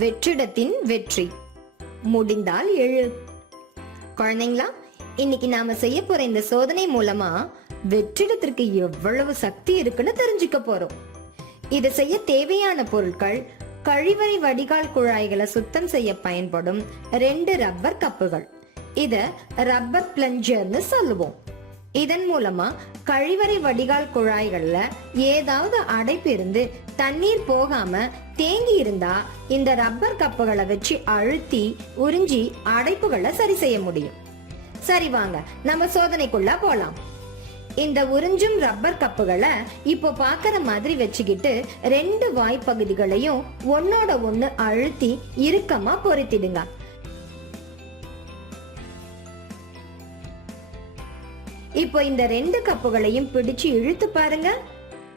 வெற்றிடத்தின் வெற்றி. முடிந்தால் எழு. குழந்தைங்களா, இன்னைக்கு நாம செய்ய போற இந்த சோதனை மூலமா வெற்றிடத்திற்கு எவ்வளவு சக்தி இருக்குன்னு தெரிஞ்சுக்க போறோம். இதை செய்ய தேவையான பொருட்கள்: கழிவறை வடிகால் குழாய்களை சுத்தம் செய்ய பயன்படும் 2 ரப்பர் கப்புகள். இத ரப்பர் பிளஞ்சர்னு சொல்லுவோம். இதன் மூலமா கழிவறை வடிகால் குழாய்கள்ல ஏதாவது அடைப்பு இருந்து தண்ணீர் போகாம தேங்கி இருந்தா இந்த ரப்பர் கப்புகளை வச்சு அழுத்தி உறிஞ்சி அடைப்புகளை சரி செய்ய முடியும். சரி, வாங்க நம்ம சோதனைக்குள்ள போலாம். இந்த உறிஞ்சும் ரப்பர் கப்புகளை இப்போ பாக்குற மாதிரி வச்சுக்கிட்டு 2 வாய்ப்பகுதிகளையும் ஒன்னோட ஒண்ணு அழுத்தி இறுக்கமா பொருத்திடுங்க. இப்போ இந்த 2 கப்புகளையும் பிடிச்சு இழுத்து பாருங்க.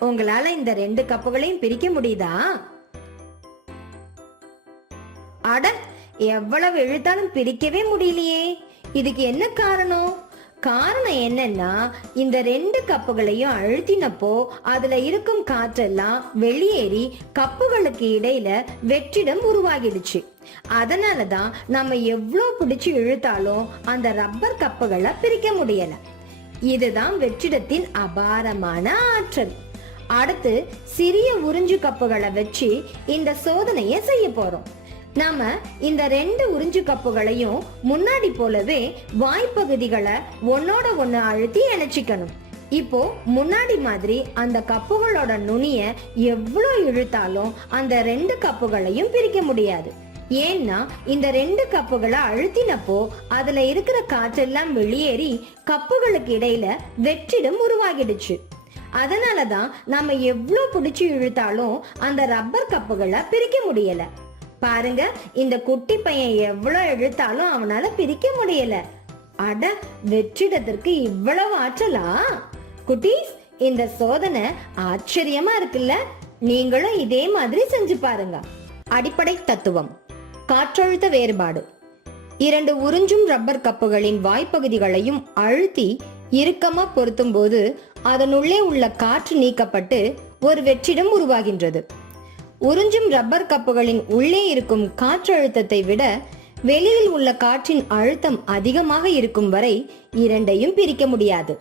உங்களால இந்த 2 கப்புகளையும் பிரிக்க முடியுதா? அட, எவ்வளவு இழுத்தாலும் பிரிக்கவே முடியலையே. இதுக்கு என்ன காரணம்? காரணம் என்னன்னா, இந்த 2 கப்புகளையும் அழுத்தினப்போ அதுல இருக்கும் காற்றெல்லாம் வெளியேறி கப்புகளுக்கு இடையில வெற்றிடம் உருவாகிடுச்சு. அதனாலதான் நம்ம எவ்வளவு பிடிச்சு இழுத்தாலும் அந்த ரப்பர் கப்புகளை பிரிக்க முடியல. இதுதான் வெற்றிடத்தின் அபாரமான ஆற்றல். அடுத்து சிறிய உறிஞ்சு கப்புகளை வச்சு இந்த சோதனையை செய்ய போறோம். நாம இந்த 2 உறிஞ்சு கப்புகளையும் முன்னாடி போலவே வாய்ப்பகுதிகளை ஒன்னோட ஒண்ணு அழுத்தி இணைச்சிக்கணும். இப்போ முன்னாடி மாதிரி அந்த கப்புகளோட நுனிய எவ்வளவு இழுத்தாலும் அந்த 2 கப்புகளையும் பிரிக்க முடியாது. ஏன்னா இந்த 2 கப்புகளை அழுத்தினப்போ அதுல இருக்கிற காற்றெல்லாம் வெளியேறி கப்புகளுக்கு இடையில வெற்றிடம் உருவாகிடுச்சு. அதனாலதான் நம்ம எவ்வளவு பிடிச்சு இழுத்தாலும் அந்த ரப்பர் கப்புகளை பிரிக்க முடியல. பாருங்க, இந்த குட்டி பையன் எவ்வளவு இழுத்தாலும் அவனால பிரிக்க முடியல. அட, வெற்றிடத்திற்கு இவ்வளவு ஆற்றலா? குட்டீஸ், இந்த சோதனை ஆச்சரியமா இருக்குல்ல? நீங்களும் இதே மாதிரி செஞ்சு பாருங்க. அடிப்படை தத்துவம்: காற்றழுத்த வேறுபாடு. 2 உறிஞ்சும் ரப்பர் கப்புகளின் வாய்ப்பகுதிகளையும் அழுத்தி இறுக்கமா பொருத்தும் போது அதனுள்ளே உள்ள காற்று நீக்கப்பட்டு ஒரு வெற்றிடம் உருவாகின்றது. உறிஞ்சும் ரப்பர் கப்புகளின் உள்ளே இருக்கும் காற்றழுத்தத்தை விட வெளியில் உள்ள காற்றின் அழுத்தம் அதிகமாக இருக்கும் வரை இரண்டையும் பிரிக்க முடியாது.